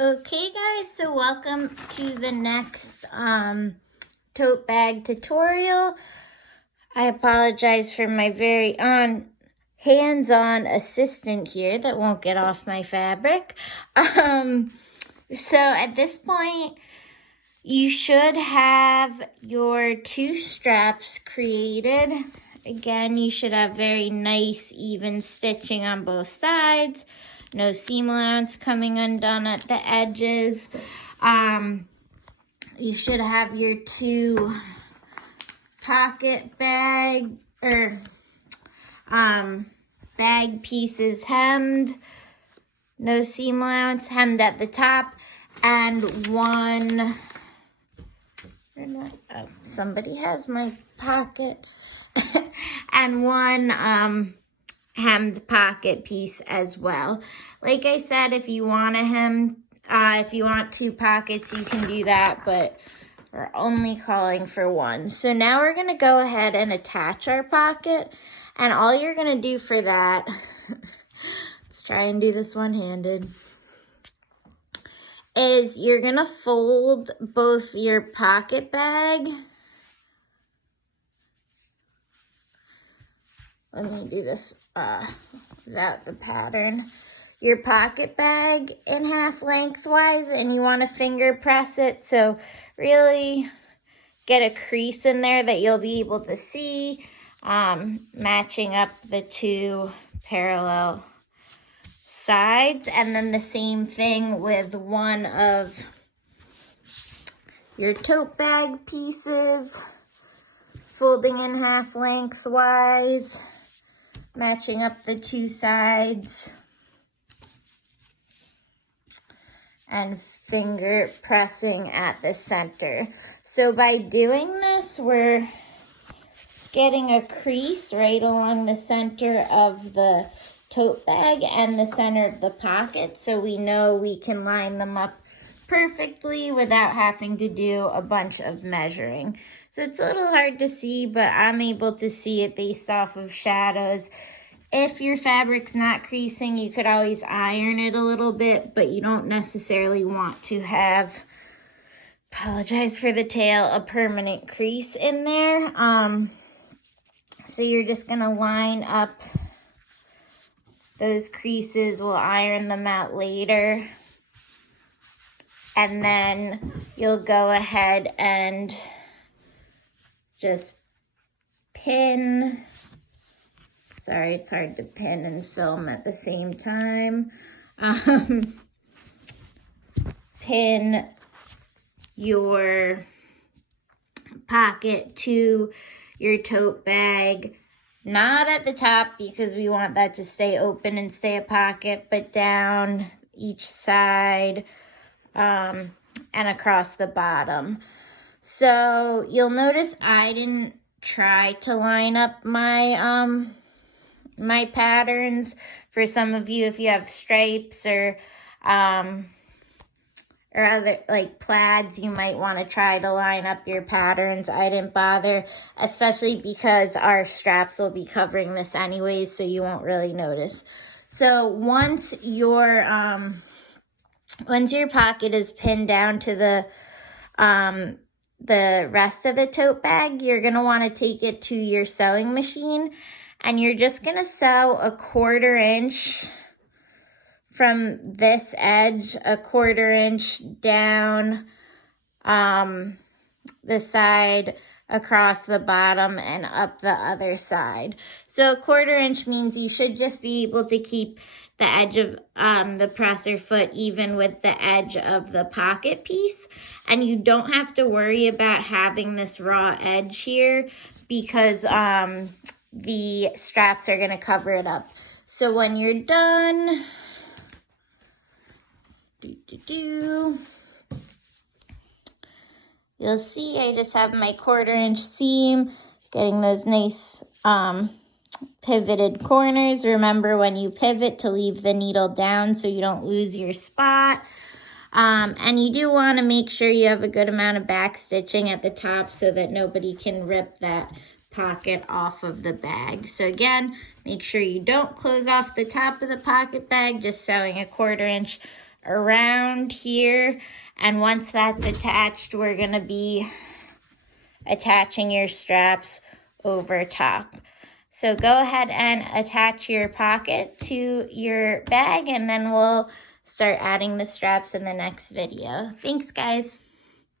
Okay guys, so welcome to the next tote bag tutorial. I apologize for my very hands-on assistant here that won't get off my fabric. So at this point, you should have your two straps created. Again, you should have very nice, even stitching on both sides. No seam allowance coming undone at the edges. You should have your two pocket bag bag pieces hemmed. No seam allowance, hemmed at the top, and one. Oh, somebody has my pocket. And one hemmed pocket piece as well. Like I said, if you want a if you want two pockets, you can do that, but we're only calling for one. So now we're gonna go ahead and attach our pocket, and all you're gonna do for that, let's try and do this one-handed, is you're gonna fold both your pocket bag. Let me do this without the pattern. Your pocket bag in half lengthwise, and you want to finger press it, so really get a crease in there that you'll be able to see, matching up the two parallel sides. And then the same thing with one of your tote bag pieces, folding in half lengthwise, matching up the two sides, and finger pressing at the center. So by doing this, we're getting a crease right along the center of the tote bag and the center of the pocket, so we know we can line them up perfectly without having to do a bunch of measuring. So it's a little hard to see, but I'm able to see it based off of shadows. If your fabric's not creasing, you could always iron it a little bit, but you don't necessarily want to have, apologize for the tail, a permanent crease in there. So you're just gonna line up those creases. We'll iron them out later. And then you'll go ahead and just pin. Sorry, it's hard to pin and film at the same time. Pin your pocket to your tote bag, not at the top because we want that to stay open and stay a pocket, but down each side and across the bottom. So you'll notice I didn't try to line up my my patterns. For some of you, if you have stripes or other like plaids, you might want to try to line up your patterns. I didn't bother, especially because our straps will be covering this anyways, so you won't really notice. So once your pocket is pinned down to the rest of the tote bag, you're going to want to take it to your sewing machine, and you're just going to sew a 1/4 inch from this edge, a 1/4 inch down the side, across the bottom, and up the other side. So a 1/4 inch means you should just be able to keep the edge of the presser foot even with the edge of the pocket piece. And you don't have to worry about having this raw edge here because the straps are going to cover it up. So when you're done, you'll see I just have my 1/4 inch seam, getting those nice pivoted corners. Remember when you pivot to leave the needle down so you don't lose your spot. And you do want to make sure you have a good amount of back stitching at the top so that nobody can rip that pocket off of the bag. So again, make sure you don't close off the top of the pocket bag, just sewing a 1/4 inch around here. And once that's attached, we're going to be attaching your straps over top. So go ahead and attach your pocket to your bag, and then we'll start adding the straps in the next video. Thanks, guys.